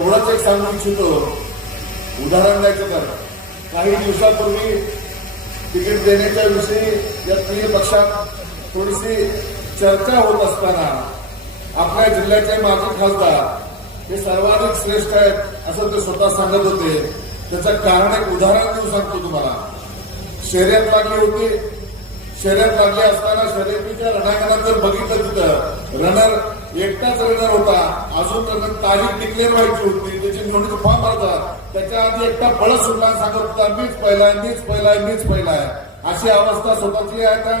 एवढंच एक सांगू इच्छितो उदाहरण द्यायचं तर काही दिवसापूर्वी तिकीट देण्याच्या विषयी या तीन पक्षात थोडीशी चर्चा होत असताना आपल्या जिल्ह्याचे माजी खासदार हे सर्वाधिक श्रेष्ठ आहेत असं ते स्वतः सांगत होते. त्याचं कारण एक उदाहरण देऊ सांगतो तुम्हाला. शर्यत लागली होती. शर्यत लागली असताना शर्यतीच्या रणांगणात जर बघितलं तिथं रनर एकटाच रनर होता. अजून त्यांना तारीख डिक्लेअर व्हायची होती. त्याची निवडणूक फॉर्म भरता त्याच्या आधी एकटा पळत सुटला सांगत होता मीच पहिला मीच पहिला मीच पहिला आहे. अशी अवस्था स्वतःची आहे. तर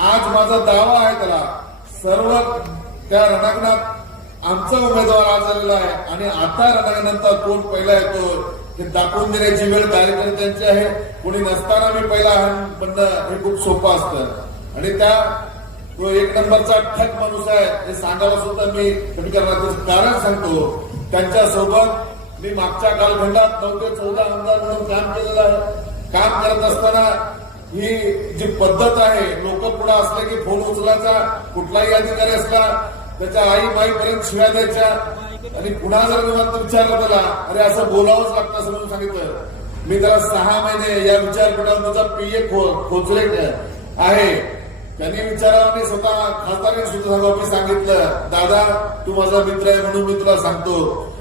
आज माझा दावा आहे त्याला. सर्व त्या रणांगणात आमचा उमेदवार आज आलेला आहे. आणि आता रणांगणानंतर कोण पहिला येतो हे दाखवून देण्याची वेळ कार्यकर्त्यांची आहे. कोणी नसताना मी पहिला बंद हे खूप सोपं असतं. आणि त्या तो एक नंबरचा ठक माणूस आहे. हे सांगायला सुद्धा मी कमी करण्याचं कारण सांगतो. त्यांच्यासोबत मी मागच्या कालखंडात नऊ ते चौदा आमदार म्हणून काम केलेलं आहे. काम करत असताना ही जी पद्धत आहे लोक पुढे असले की फोन उचलायचा कुठलाही अधिकारी असला त्याच्या आई माईपर्यंत शिव्या द्यायच्या. आणि पुन्हा जर निवांत विचारलं त्याला अरे असं बोलावंच लागतं असं म्हणून सांगितलं. मी त्याला सहा महिने या विचारपीठावर माझा पीए खोचले आहे. त्यांनी विचारावं मी स्वतः खासदारांनी सुद्धा मी सांगितलं दादा तू माझा मित्र आहे म्हणून मी तुला सांगतो.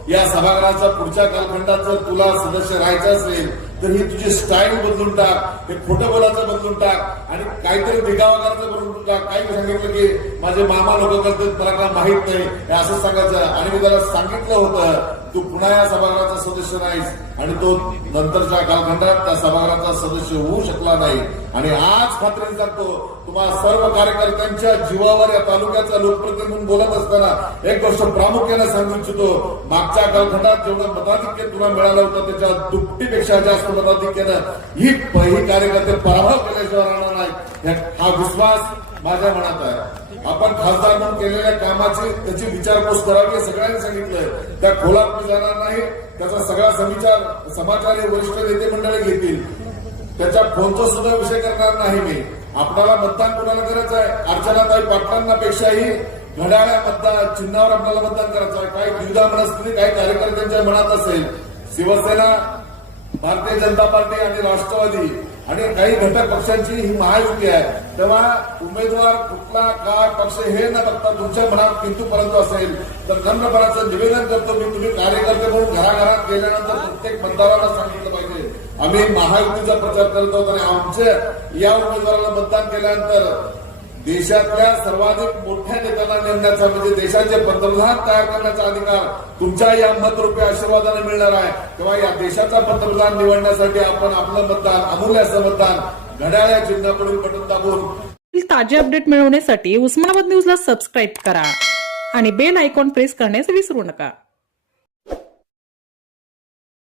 या सभागृहाचा पुढच्या कालखंडात जर तुला सदस्य राहायचं असेल तर ही तुझी स्टाईल बदलून टाक हे खोटं बोलायचं बदलून टाक आणि काहीतरी दिगावा करायचं बदलून टाक. काही सांगितलं की माझे मामा लोक करतात मला काय माहीत नाही. हे असं सांगायचं. आणि मी त्याला सांगितलं होतं तू पुन्हा या सभागृहाचा सदस्य नाहीस आणि तो नंतरच्या कालखंडात त्या सभागृहाचा सदस्य होऊ शकला नाही. आणि आज खात्रीने सांगतो तुम्हा सर्व कार्यकर्त्यांच्या जीवावर या तालुक्याचा लोकप्रतिनिधी म्हणून बोलत असताना एक गोष्ट प्रामुख्याने सांगू इच्छितो. मागच्या मागच्या कालखंडात जेवढं मताधिक्य तुला मिळालं होतं त्याच्या दुपटीपेक्षा जास्त मताधिक्यानं ही ही कार्यकर्ते पराभव केल्याशिवाय राहणार नाही. हा विश्वास माझ्या मनात आहे. आपण खासदार म्हणून केलेल्या कामाची त्याची विचारपूस करावी सगळ्यांनी सांगितलंय. त्या खोलात मी जाणार नाही त्याचा सगळा सविचार समाचार हे वरिष्ठ नेते मंडळी घेतील. त्याच्या फोनचा सुद्धा विषय करणार नाही मी. आपल्याला मतदान कोणाला करायचं आहे अर्चनाताई पाटलांना पेक्षाही घड्याळ्या मतदान चिन्हावर आपल्याला मतदान करायचं आहे. काही द्विधा मनस्थिती काही कार्यकर्त्यांच्या मनात असेल. शिवसेना भारतीय जनता पार्टी आणि राष्ट्रवादी आणि काही घटक पक्षांची ही महायुती आहे. तेव्हा उमेदवार कुठला काय पक्ष हे न बघता तुमच्या मनात किंतू परंतु असेल. तर नम्रपणाचं निवेदन करतो मी. तुम्ही कार्यकर्ते म्हणून घराघरात गेल्यानंतर प्रत्येक मतदाराला सांगितलं पाहिजे. आम्ही महायुतीचा प्रचार करत आहोत आणि आमच्या या उमेदवाराला मतदान केल्यानंतर देशातल्या सर्वाधिक मोठ्या नेत्याला नेमण्याचा म्हणजे देशाचे पंतप्रधान तयार करण्याचा अधिकार तुमच्या या मतरूपी आशीर्वादाने मिळणार आहे. तेव्हा या देशाचा पंतप्रधान निवडण्यासाठी आपण आपलं मतदान अमूल्य असं मतदान घड्याळ्या चिन्हाकडून बटन दाबून ताजे अपडेट मिळवण्यासाठी उस्मानाबाद न्यूजला सबस्क्राईब करा आणि बेल आयकॉन प्रेस करण्यास विसरू नका.